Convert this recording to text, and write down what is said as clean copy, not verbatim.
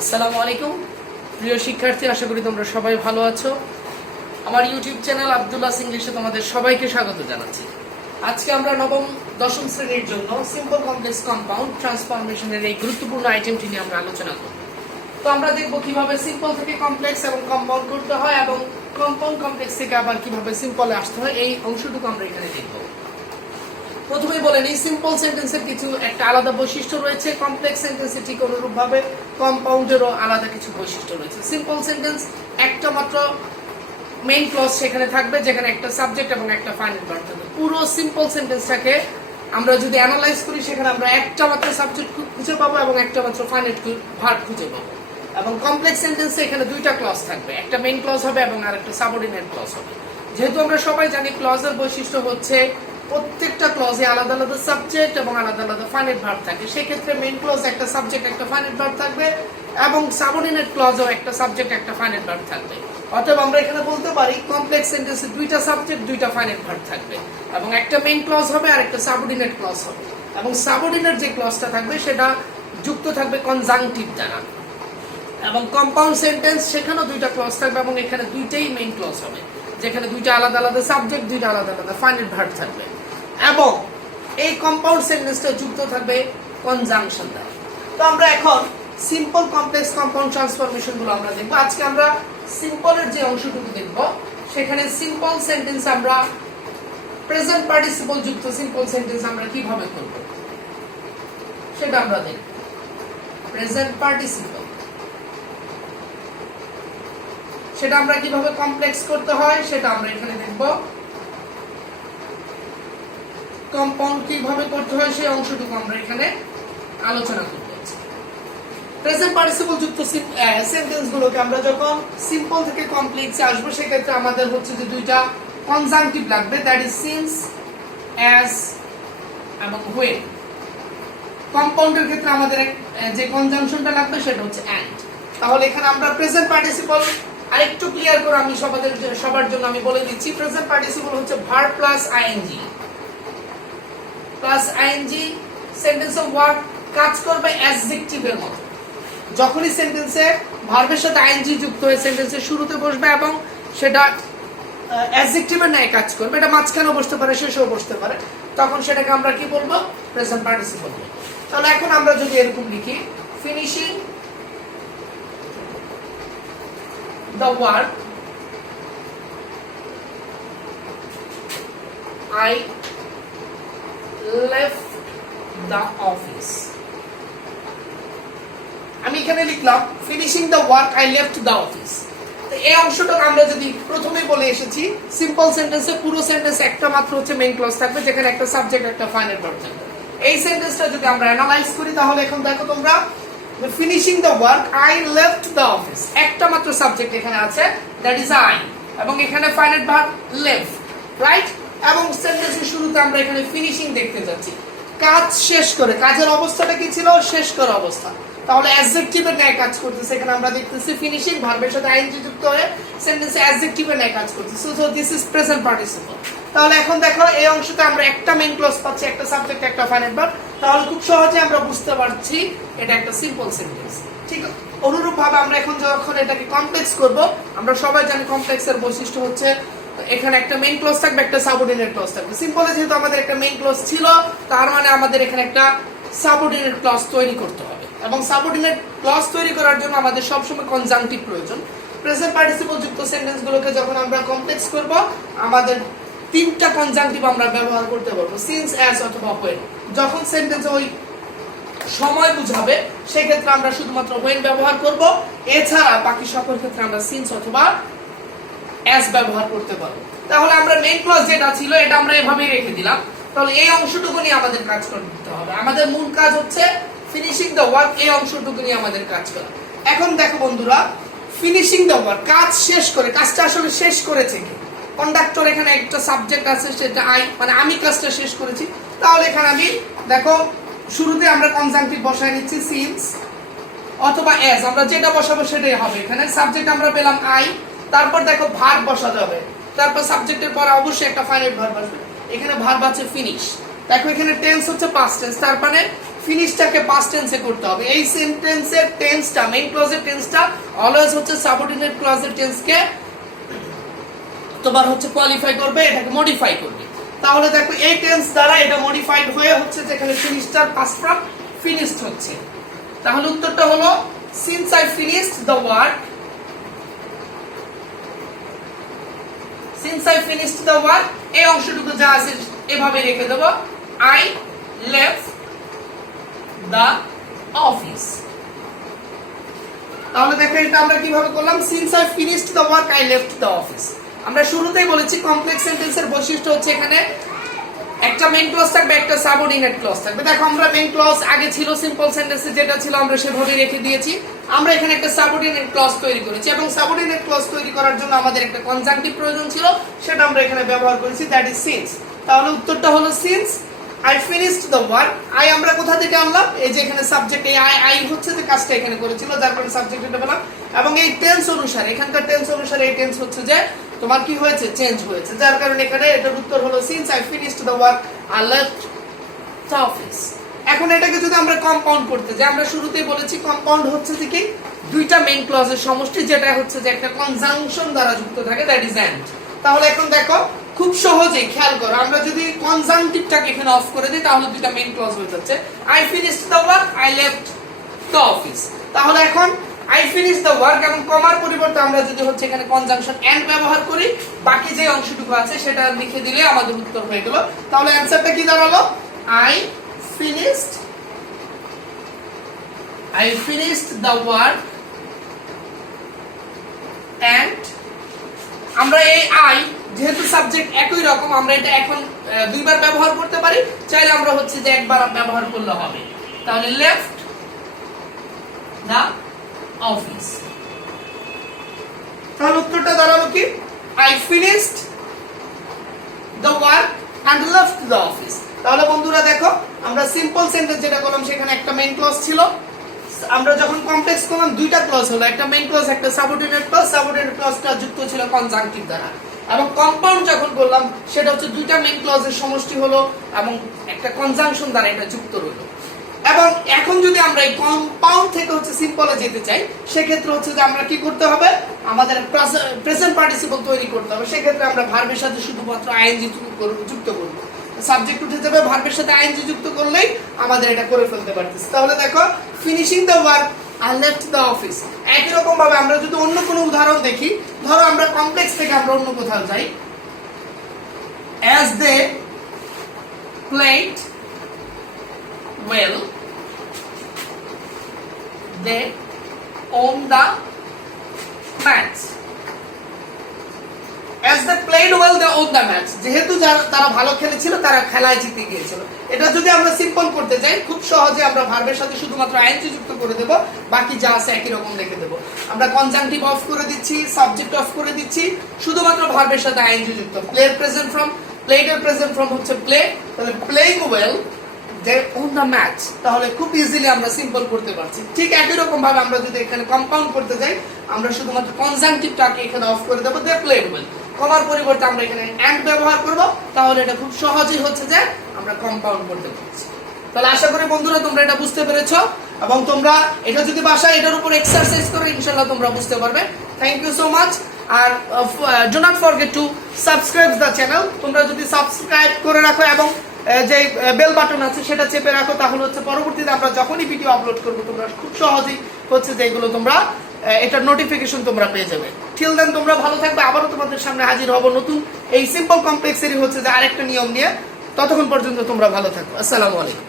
আসসালামু আলাইকুম প্রিয় শিক্ষার্থী, আশা করি তোমরা সবাই ভালো আছো। আমার ইউটিউব চ্যানেল আব্দুল্লাহ ইংলিশে তোমাদের সবাইকে স্বাগত জানাচ্ছি। আজকে আমরা নবম দশম শ্রেণীর জন্য সিম্পল কমপ্লেক্স কম্পাউন্ড ট্রান্সফরমেশনের এই গুরুত্বপূর্ণ আইটেমটি নিয়ে আমরা আলোচনা করব। তো আমরা দেখব কিভাবে সিম্পল থেকে কমপ্লেক্স এবং কম্পাউন্ড করতে হয় এবং কম্পাউন্ড কমপ্লেক্স থেকে আবার কিভাবে সিম্পলে আসতে হয়, এই অংশটুকু আমরা এখানে দেখব। প্রথমেই বলে নিই, সিম্পল সেন্টেন্সের কিছু একটা আলাদা বৈশিষ্ট্য রয়েছে, কমপ্লেক্স সেন্টেন্সের ঠিক অনুরূপভাবে কম্পাউন্ডেরও আলাদা কিছু বৈশিষ্ট্য রয়েছে। সিম্পল সেন্টেন্স একটা মাত্র মেইন ক্লজ সেখানে থাকবে, যেখানে একটা সাবজেক্ট এবং একটা ফাইনাল ভার্ব থাকবে। পুরো সিম্পল সেন্টেন্সটাকে আমরা যদি অ্যানালাইজ করি, সেখানে আমরা একটা মাত্র সাবজেক্ট খুঁজে পাবো এবং একটা মাত্র ফাইনাল ভার্ব খুঁজে পাবো। এবং কমপ্লেক্স সেন্টেন্সে এখানে দুইটা ক্লজ থাকবে, একটা মেইন ক্লজ হবে এবং আরেকটা সাবঅর্ডিনেট ক্লজ হবে। যেহেতু আমরা সবাই জানি ক্লজের বৈশিষ্ট্য হচ্ছে প্রত্যেকটা ক্লজে আলাদা আলাদা সাবজেক্ট এবং আলাদা আলাদা ফাইনাইট ভার্ব থাকে, সেক্ষেত্রে মেইন ক্লজ একটা সাবজেক্ট একটা ফাইনাইট ভার্ব থাকবে এবং সাবঅর্ডিনেট ক্লজও একটা সাবজেক্ট একটা ফাইনাইট ভার্ব থাকবে। অতএব আমরা এখানে বলতে পারি কমপ্লেক্স সেন্টেন্সে দুইটা সাবজেক্ট দুইটা ফাইনাইট ভার্ব থাকবে এবং একটা মেইন ক্লজ হবে আর একটা সাবঅর্ডিনেট ক্লজ হবে, এবং সাবঅর্ডিনেট যে ক্লজটা থাকবে সেটা যুক্ত থাকবে কনজাংটিভ দ্বারা। এবং কম্পাউন্ড সেন্টেন্স সেখানেও দুইটা ক্লজ থাকবে এবং এখানে দুইটাই মেইন ক্লজ হবে, যেখানে দুইটা আলাদা আলাদা সাবজেক্ট দুইটা আলাদা আলাদা ফাইনাইট ভার্ব থাকবে এবং এই কম্পাউন্ড সেন্টেন্সটা যুক্ত থাকবে কনজাংশন দ্বারা। তো আমরা এখন সিম্পল কমপ্লেক্স কম্পাউন্ড ট্রান্সফরমেশন গুলো আমরা দেখবো। আজকে আমরা সিম্পলের যে অংশটুকু দেখবো, সেখানে সিম্পল সেন্টেন্স আমরা প্রেজেন্ট পার্টিসিপল যুক্ত সিম্পল সেন্টেন্স আমরা কিভাবে করব সেটা আমরা দেখব। প্রেজেন্ট পার্টিসিপল সেটা আমরা কিভাবে কমপ্লেক্স করতে হয় সেটা আমরা এখানে দেখব। কম্পাউন্ড কিভাবে করতে হয় সেই অংশটুকু আমরা এখানে আলোচনা করব। প্রেজেন্ট পার্টিসিপল যুক্ত সেন্টেন্স গুলোকে আমরা যখন সিম্পল থেকে কমপ্লেক্সে আসবো, সেক্ষেত্রে আমাদের হচ্ছে যে দুইটা কনজাংটিভ লাগবে, দ্যাট ইজ সিন্স, অ্যাজ এবং হোয়েন। কম্পাউন্ডের ক্ষেত্রে আমাদের যে কনজাংশনটা লাগবে সেটা হচ্ছে অ্যান্ড। তাহলে এখানে আমরা প্রেজেন্ট পার্টিসিপল আরেকটু ক্লিয়ার করে আমি সবার জন্য আমি বলে দিচ্ছি। প্রেজেন্ট পার্টিসিপল হচ্ছে verb plus ING plus ING sentence of work কাজ করবে অ্যাডজেক্টিভের মতো। যখনই সেন্টেন্সে ভার্বের সাথে আইএনজি যুক্ত হয়ে সেন্টেন্সের শুরুতে বসবে এবং সেটা অ্যাডজেক্টিভের ন্যায় কাজ করবে, এটা মাঝখানেও বসতে পারে শেষেও বসতে পারে, তখন সেটাকে আমরা কি বলবো? প্রেজেন্ট পার্টিসিপল বলবো। তাহলে এখন আমরা যদি এরকম লিখি, finishing the work I left the office। আমি এখানে লিখলাম finishing the work I left the office. তো এই অংশটা আমরা যদি প্রথমেই বলে এসেছি, সিম্পল সেন্টেন্সে পুরো সেন্টেন্স একটা মাত্র হচ্ছে মেইন ক্লজ থাকবে, যেখানে একটা সাবজেক্ট একটা ফাইনাল ভার্ব থাকবে। এই সেন্টেন্সটা যদি আমরা অ্যানালাইজ করি, তাহলে এখন দেখো তোমরা, finishing the work I left the office, একটা মাত্র সাবজেক্ট এখানে আছে, দ্যাট ইজ আই, এবং এখানে ফাইনাল ভার্ব লেফট, রাইট? এবং সেন্টেন্সের শুরুতে আমরা এখানে ফিনিশিং দেখতে যাচ্ছি, কাজ শেষ করে। কাজের অবস্থাটা কি ছিল? শেষ করা অবস্থা। তাহলে অ্যাডজেক্টিভের ন্যায় কাজ করতেছে। এখানে আমরা দেখতেছি ফিনিশিং ভার্বের সাথে আইএনজি যুক্ত হয়ে সেন্টেন্সে অ্যাডজেক্টিভের ন্যায় কাজ করতেছে। So this is present participle. তাহলে এখন দেখো এই অংশতে আমরা একটা মেইন ক্লজ পাচ্ছি, একটা সাবজেক্ট একটা ফাইনাল ভার্ব। তাহলে খুব সহজে আমরা বুঝতে পারছি এটা একটা সিম্পল সেন্টেন্স। ঠিক অনুরূপভাবে আমরা এখন যখন এটাকে কমপ্লেক্স করব, আমরা সবাই জানি কমপ্লেক্সের বৈশিষ্ট্য হচ্ছে এখানে একটা মেইন ক্লজ থাকবে, একটা সাবঅর্ডিনেট ক্লজ থাকবে। সিম্পলে যেহেতু আমাদের একটা মেইন ক্লজ ছিল, তার মানে আমাদের এখানে একটা সাবঅর্ডিনেট ক্লজ তৈরি করতে হবে, এবং সাবঅর্ডিনেট ক্লজ তৈরি করার জন্য আমাদের সবসময় কনজাংটিভ প্রয়োজন। প্রেজেন্ট পার্টিসিপল যুক্ত সেন্টেন্স গুলোকে যখন আমরা কমপ্লেক্স করব, আমাদের তিনটা কনজাংটিভ আমরা ব্যবহার করতে পারবো, সিন্স, অ্যাজ অথবা হোয়েন। যখন সেন্টেন্সে ওই সময় বুঝাবে, সেক্ষেত্রে আমরা শুধুমাত্র হোয়েন ব্যবহার করব, এছাড়া বাকি সকল ক্ষেত্রে আমরা সিন্স অথবা অ্যাজ ব্যবহার করতে পারবো। তাহলে আমরা মেইন ক্লজ যেটা ছিল এটা আমরা এভাবেই রেখে দিলাম। তাহলে এই অংশটুকু নিয়ে আমাদের কাজ করতে হবে। আমাদের মূল কাজ হচ্ছে ফিনিশিং দ্য ওয়ার্ক, এই অংশটুকু নিয়ে আমাদের কাজ করা। এখন দেখো বন্ধুরা, ফিনিশিং দ্য ওয়ার্ক, কাজ শেষ করে, কাজটা আসলে শেষ করেছে কি? কন্ডাক্টর, এখানে একটা সাবজেক্ট আছে সেটা আই, মানে আমি কাজটা শেষ করেছি। তাহলে এখানে আমি দেখো শুরুতে আমরা কনজাংটিভ বসায় নিচ্ছি, সিন্স অথবা অ্যাজ, আমরা যেটা বসাবো সেটাই হবে। এখানে সাবজেক্ট আমরা পেলাম আই, তারপর দেখো ভার্ব বসাতে হবে, তারপর সাবজেক্টের পরে অবশ্যই একটা ফাইনাইট ভার্ব আসবে। এখানে ভার্ব আছে ফিনিশ। দেখো এখানে টেন্স হচ্ছে পাস্ট টেন্স, তার মানে ফিনিশটাকে পাস্ট টেন্সে করতে হবে। এই সেন্টেন্সের টেন্সটা, মেইন ক্লজের টেন্সটা অলওয়েজ হচ্ছে সাবঅর্ডিনেট ক্লজের টেন্সকে তোমার হচ্ছে কোয়ালিফাই করবে, এটাকে মডিফাই করবে। তাহলে দেখো এই টেন্স দ্বারা এটা মডিফাইড হয়ে হচ্ছে যেখানে ফিনিশটার পাস্ট ফর্ম ফিনিশড হচ্ছে। তাহলে উত্তরটা হলো since I finished the work, since I finished the work এই অংশটুকু যা আছে এভাবে রেখে দেব, আই লেফট দ্য অফিস। তাহলে দেখো এটা আমরা কিভাবে করলাম, since I finished the work I left the office. আমরা শুরুতেই বলেছি কমপ্লেক্স সেন্টেন্সের বৈশিষ্ট্য হচ্ছে এখানে একটা মেইন ক্লজ থাকবে, একটা সাবঅর্ডিনেট ক্লজ থাকবে। দেখো আমরা মেইন ক্লজ আগে ছিল সিম্পল সেন্টেন্সে যেটা ছিল আমরা সেভাবে রেখে দিয়েছি। আমরা এখানে একটা সাবঅর্ডিনেট ক্লজ তৈরি করেছি এবং সাবঅর্ডিনেট ক্লজ তৈরি করার জন্য আমাদের একটা কনজাংটিভ প্রয়োজন ছিল, সেটা আমরা এখানে ব্যবহার করেছি, দ্যাট ইজ সিন্স। তাহলে উত্তরটা হলো since I finished the work. I আমরা কোথা থেকে আনলাম, এই যে এখানে সাবজেক্ট, এই আই হচ্ছে যে কাজটা এখানে করেছিল, যার কারণে সাবজেক্ট এটা পেলাম। এবং এই টেন্স অনুসারে, এখানকার টেন্স অনুসারে এই টেন্স হচ্ছে যে তোমার কি হয়েছে, চেঞ্জ হয়েছে, যার কারণে এখানে এটার উত্তর হলো since I finished the work I left the office. এখন এটাকে যদি আমরা কম্পাউন্ড করতে যাই, আমরা শুরুতেই বলেছি কম্পাউন্ড হচ্ছে যে কি দুইটা মেইন ক্লজের সমষ্টি, যেটা হচ্ছে যে একটা কনজাংশন দ্বারা যুক্ত থাকে, দ্যাট ইজ এন্ড। তাহলে এখন দেখো খুব সহজেই খেয়াল করো, আমরা যদি কনজাংটিভটাকে এখানে অফ করে দিই তাহলে দুইটা মেইন ক্লজ হয়ে যাচ্ছে, I finished the work I left the office. তাহলে এখন আই ফিনিশ দ্য ওয়ার্ক এবং কমার পরিবর্তে আমরা যদি হচ্ছে এখানে কনজাংশন এন্ড ব্যবহার করি, বাকি যে অংশটুকু আছে সেটা লিখে দিলে আমাদের উত্তর হয়ে গেল। তাহলে অ্যানসারটা কি দাঁড়ালো, I finished the work and, আমরা এই আই যেহেতু সাবজেক্ট একই রকম আমরা এটা এখন দুইবার ব্যবহার করতে পারি, চাইলে আমরা হচ্ছে যে একবার ব্যবহার করলে হবে। তাহলে লেফট দ্য অফিস। তাহলে উত্তরটা দাঁড়ালো কি, I finished the work and left the office. তাহলে বন্ধুরা দেখো আমরা সিম্পল সেন্টেন্স যেটা করলাম সেখানে একটা মেইন ক্লজ ছিল, আমরা যখন কমপ্লেক্স করলাম দুইটা ক্লজ হলো, একটা মেইন ক্লজ একটা সাবঅর্ডিনেট ক্লজ, সাবঅর্ডিনেট ক্লজটা যুক্ত ছিল কনজাংটিভ দ্বারা। এবং কম্পাউন্ড যখন করলাম সেটা হচ্ছে দুইটা মেইন ক্লজের সমষ্টি হলো এবং একটা কনজাংশন দ্বারা এটা যুক্ত রইল। এবং এখন যদি আমরা এই কম্পাউন্ড থেকে হচ্ছে সিম্পলে যেতে চাই, সেক্ষেত্রে হচ্ছে যে আমরা কি করতে হবে, আমাদের প্রেজেন্ট পার্টিসিপল তৈরি করতে হবে। সেক্ষেত্রে আমরা ভার্বের সাথে শুধুমাত্র আইএনজি যুক্ত করব, সাবজেক্ট উঠে যাবে, ভার্বের সাথে আইএনজি যুক্ত করলেই আমাদের এটা করে ফেলতে পারতেছি। তাহলে দেখো finishing the work I left the office. একই রকম ভাবে আমরা যদি অন্য কোনো উদাহরণ দেখি, ধরো আমরা কমপ্লেক্স থেকে আমরা অন্য কোথাও যাই, as they played well they won the match, as they played well they won the match, যেহেতু তারা ভালো খেলেছিল তারা খেলায় জিতে গিয়েছিল। এটা যদি আমরা সিম্পল করতে যাই, খুব সহজে আমরা ভার্বের সাথে শুধুমাত্র আইএনজি যুক্ত করে দেব, বাকি যা আছে একই রকম লিখে দেব। আমরা কনজাংটিভ অফ করে দিচ্ছি, সাবজেক্ট অফ করে দিচ্ছি, শুধুমাত্র ভার্বের সাথে আইএনজি যুক্ত। প্লের প্রেজেন্ট ফর্ম, প্লেড এর প্রেজেন্ট ফর্ম হচ্ছে প্লে, তাহলে playing well they won the match. তাহলে খুব ইজিলি আমরা সিম্পল করতে পারছি। ঠিক একই রকম ভাবে আমরা যদি এখানে কম্পাউন্ড করতে যাই, আমরা শুধুমাত্র কনজাংটিভটাকে এখানে অফ করে দেব, দে প্লেড ওয়েল। কমার পরিবর্তে আমরা এখানে এন্ড ব্যবহার করব, তাহলে এটা খুব সহজেই হচ্ছে যে আমরা কম্পাউন্ড করতে পারছি। তাহলে আশা করি বন্ধুরা তোমরা এটা বুঝতে পেরেছো, এবং তোমরা এটা যদি বাসায় এটার উপর এক্সারসাইজ করো ইনশাআল্লাহ তোমরা বুঝতে পারবে। Thank you so much. আর do not forget to subscribe the channel. তোমরা যদি সাবস্ক্রাইব করে রাখো এবং যে বেল বাটন আছে সেটা চেপে রাখো, তাহলে হচ্ছে পরবর্তীতে আমরা যখনই ভিডিও আপলোড করবো তোমরা খুব সহজেই হচ্ছে যে এগুলো তোমরা এটার নোটিফিকেশন তোমরা পেয়ে যাবে। টিল দেন তোমরা ভালো থাকবে, আবারও তোমাদের সামনে হাজির হব নতুন এই সিম্পল কমপ্লেক্সেরই হচ্ছে যে আরেকটা নিয়ম নিয়ে। ততক্ষণ পর্যন্ত তোমরা ভালো থাকো। আসসালামু আলাইকুম।